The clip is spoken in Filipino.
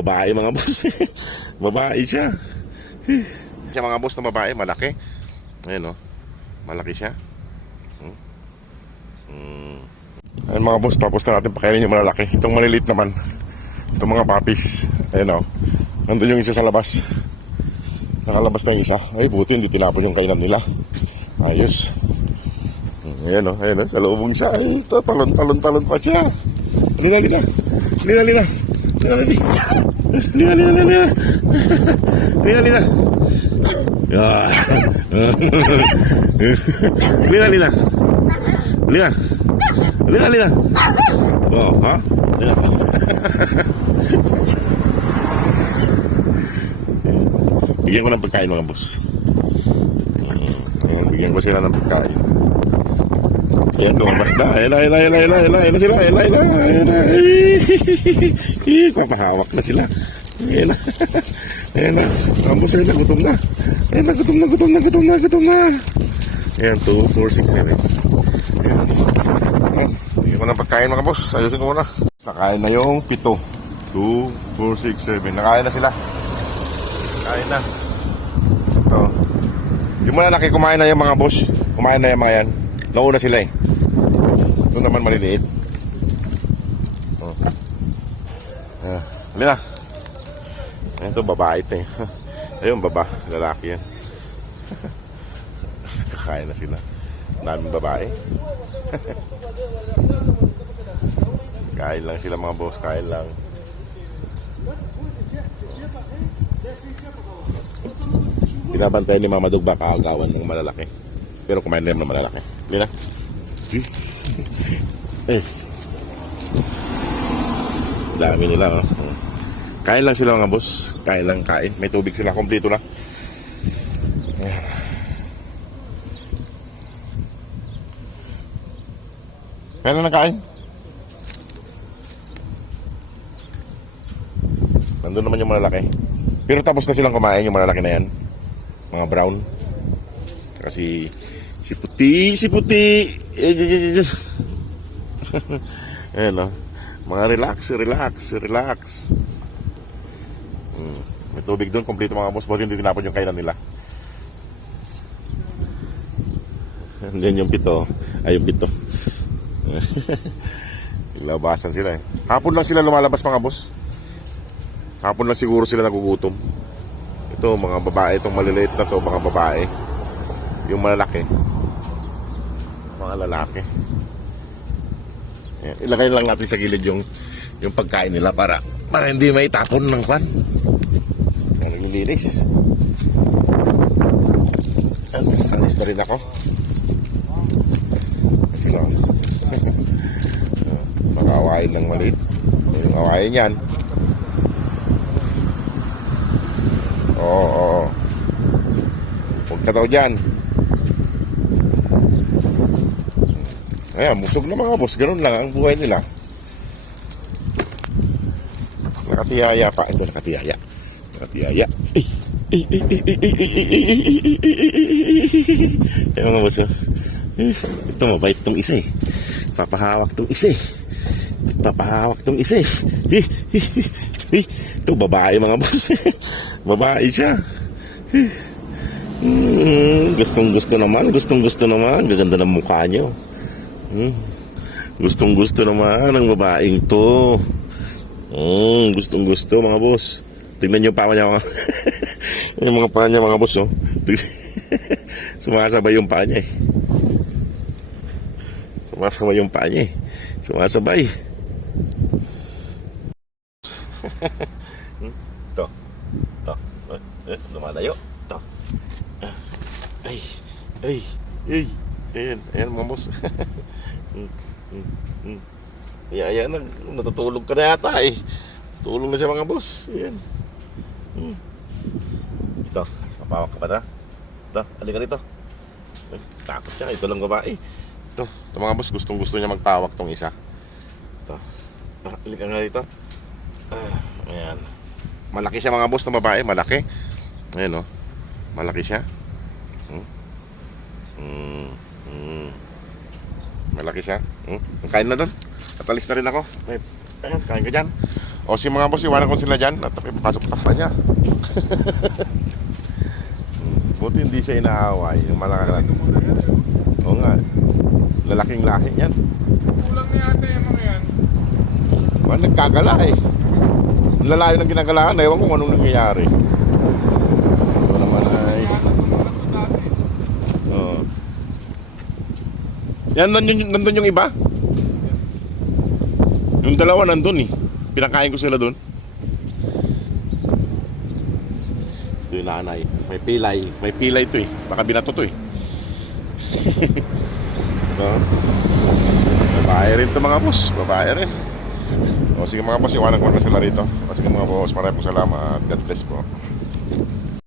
babae mga boss. Babae siya. Siya mga boss na babae, malaki. Ayan o, malaki siya. Ayan mga boss, tapos na natin pakainin yung malalaki. Itong maliliit naman, itong mga puppies. Ayan o, nandun yung isa sa labas. Nakalabas na yung isa. Ay buti hindi tinapon yung kainan nila. Ayos. Ayan o, sa loobong siya. Ay, talon pa siya. Lina. Lina. Oh, ha? Bigyan ko ng pagkain mga boss. Bigyan ko sila ng pagkain. Ayan, lumabas na. Ayan na sila. Papahawak na sila. Ayan na. Ambos na, gutom na. Ayan na, gutom na. Ayan, 2, 4, 6, 7. Ayan. Bigyan ko ng pagkain mga boss. Ayusin ko muna. Nakain na yung 7. 2, 4, 6, 7. Nakain na sila. Nakain na. Ito. Yung malalaki kumain na yung mga boss. Kumain na yung mga yan. Nauna sila eh. Ito naman maliliit. Oh. Halina. Ito babae ito eh. Ayun lalaki yan. Kakain na sila. Daming babae. Kain lang sila mga boss. Kain lang. Binabantayan ni Mama Dog baka agawan ng malalaki. Pero kumain na yung malalaki. Halina. Dami nila oh. Kain lang sila mga boss. Kain. May tubig sila. Kompleto na. Kailan na kain? Nandun naman yung malalaki. Pero tapos na silang kumain yung malalaki na yan. Mga brown. Kasi si puti. Ayan o. Mga relax. May tubig doon. Kompleto mga boss. Bakit hindi tinapon yung kainan nila. Ganyan yung pito. Ay yung pito. Labasan sila eh. Hapon lang sila lumalabas mga boss. Hapon lang siguro sila nagugutom. Ito mga babae. Itong maliliit na to mga babae. Yung malalaki mga lalaki. Ayan. Ilagay lang natin sa gilid yung pagkain nila para hindi maitapon ng kwan. Naglilinis. Alis na rin ako. Sila makawain ng maliit. Yung awain yan. Oo. Huwag ka daw dyan. Ayan, busog na mga boss. Ganun lang ang buhay nila. Nakatiyaya pa. Ito, nakatiyaya. Ayan mga boss. Ito, mabait tong isa eh. Papahawak tong isa eh. Ito, babae mga boss. Babae siya. Gustong-gusto naman. Gaganda ng mukha nyo. Gustong-gusto naman ang babaeng to. Gustong-gusto mga boss. Tingnan nyo pa niya. Yung mga paa niya mga boss oh. Sumasabay yung paa niya eh. Sumasabay. Ito. Lumalayo. Ito. Ayan mga boss. Ayan, natutulog ka na yata eh. Tulog na siya mga boss. Ayan. Ito, kapawak ka pa na. Ito, halika rito. Takot siya, ito lang babae. Ito mga boss, gustong-gusto niya magpawak tong isa. Ito, halika nga rito. Ayan. Malaki siya mga boss na babae, malaki. Ayan o, malaki siya. Malaki siya. Kain na doon. Atalis na rin ako. Ayan, kain ka dyan. O si mga boss, iwanan ko sila dyan at pasok pa niya. Buti hindi siya inaaway. Yung malaki. Oo nga. Lalaking lahi yan. Kulang na yata yung mga yan. Nagkagala eh. Ang lalayo ng ginagalaan. Ewan ko kung anong nangyayari. Ito naman ay... Oo. Yan, nandun yung iba. Yung dalawa nandun eh. Pinakain ko sila dun. Ito yung nanay. May pilay. May pilay ito eh. Baka binato to eh. Ito. Babae rin ito mga boss. Babae rin. O sige mga boss, iwanan ko na sila rito. O sige mga boss, maraming salamat. God bless po.